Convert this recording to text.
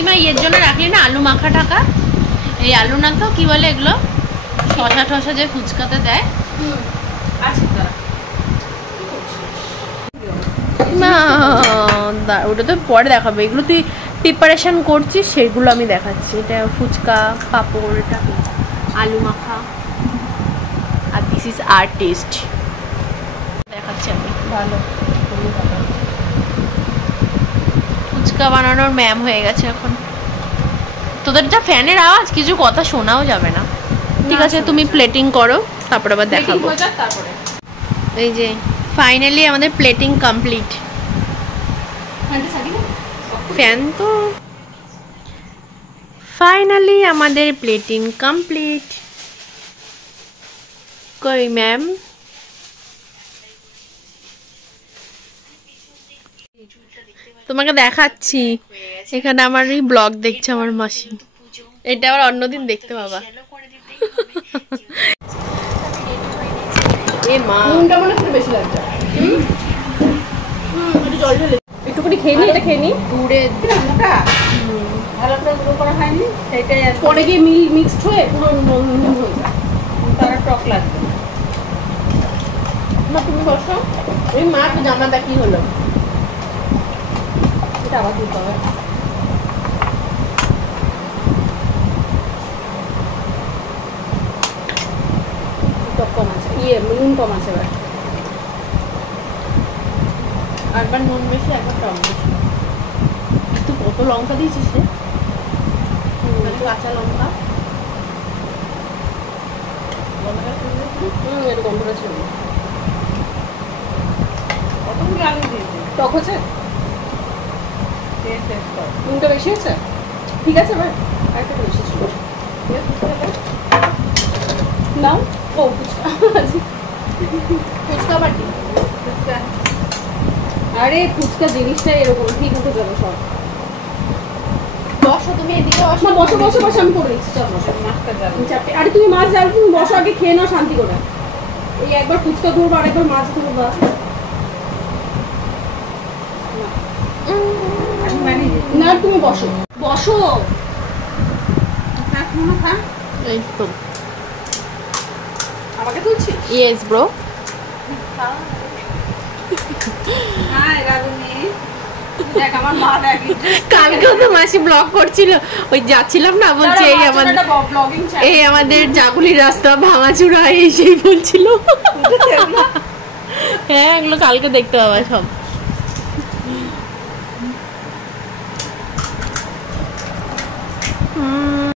ইমা এর জন্য রাখলি না আলু মাখা টাকা, এই আলু না তো কি বলে এগুলো শসা টসা যে ফুচকাতে দেয়। ওটা তো পরে দেখাবে, এগুলো তুই প্রিপারেশন করছিস সেগুলো আমি দেখাচ্ছি। এটা ফুচকা, পাপড়, এটা আলু মাখা, আর দিস ইজ আর্টিস্ট দেখাচ্ছি আমি। ভালো ফুচকা বানানোর ম্যাম হয়ে গেছে এখন। তোদের যা ফ্যানের আওয়াজ, কিছু কথা শোনাও যাবে না। ঠিক আছে, তুমি প্লেটিং করো, তারপর আবার দেখাবো। এই যে ফাইনালি আমাদের প্লেটিং কমপ্লিট। ফ্যান তো ফাইনালি আমাদের প্লেটিং কমপ্লিট। কই ম্যাম? তোমাকে দেখাচ্ছি, এখানে আমারই ব্লগ দেখছে আমার মাসি। এটা আবার অন্যদিন দেখতে পাবা। এ মা, নুনটা মনে হচ্ছে বেশি লাগছে। একটু জল ঢেলে একটুখানি খেয়ে নি, এটা খেয়ে নি। দূরে মোটা ভালো করে গুঁড়ো করা হয়নি, সেটাই পরে গিয়ে মিক্সড হয়ে পুরো নুন হয়ে যায়, তারা টক লাগবে না। তুমি বসো। ওই মা তো জামাটা কি হলো, এটা আবার দিতে হবে। টক কম আছে, নুন কম আছে। এবার একবার নুন বেশি, একবার টক বেশি। তুই কত লঙ্কা দিয়েছিস রে? কাঁচা লঙ্কা, এটা গন্ধটা ছিল। কতগুলো আলু দিয়েছি, টক হচ্ছে, নুনটা বেশি হচ্ছে। ঠিক আছে, এবার আরেকটা বেশি ছিল নাও। ও ফুচকা, ফুচকা বাটি, ফুচকা। আরে ফুচকা জিনিসটা এরকম, ঠিক উঠে যাবে সব। বসো তুমি এদিকে, বসো বসো বসো বসো, আমি করে দিচ্ছি। চল বসো, মাছটা যাবে চাপে। আরে তুমি মাছ যাও, তুমি বসো আগে, খেয়ে নাও শান্তি করে। এই একবার ফুচকা ধরবো, আরেকবার মাছ ধরবো। না তুমি বসো বসো। এই তো আমাকে তুলছিস? Yes bro. কালকেও তো মাসি ব্লগ করছিল, ওই যাচ্ছিলাম না, বলছে এই আমাদের জাগুলির রাস্তা ভাঙাচুরা, এই সেই বলছিল। হ্যাঁ, এগুলো কালকে দেখতে পাবা সব।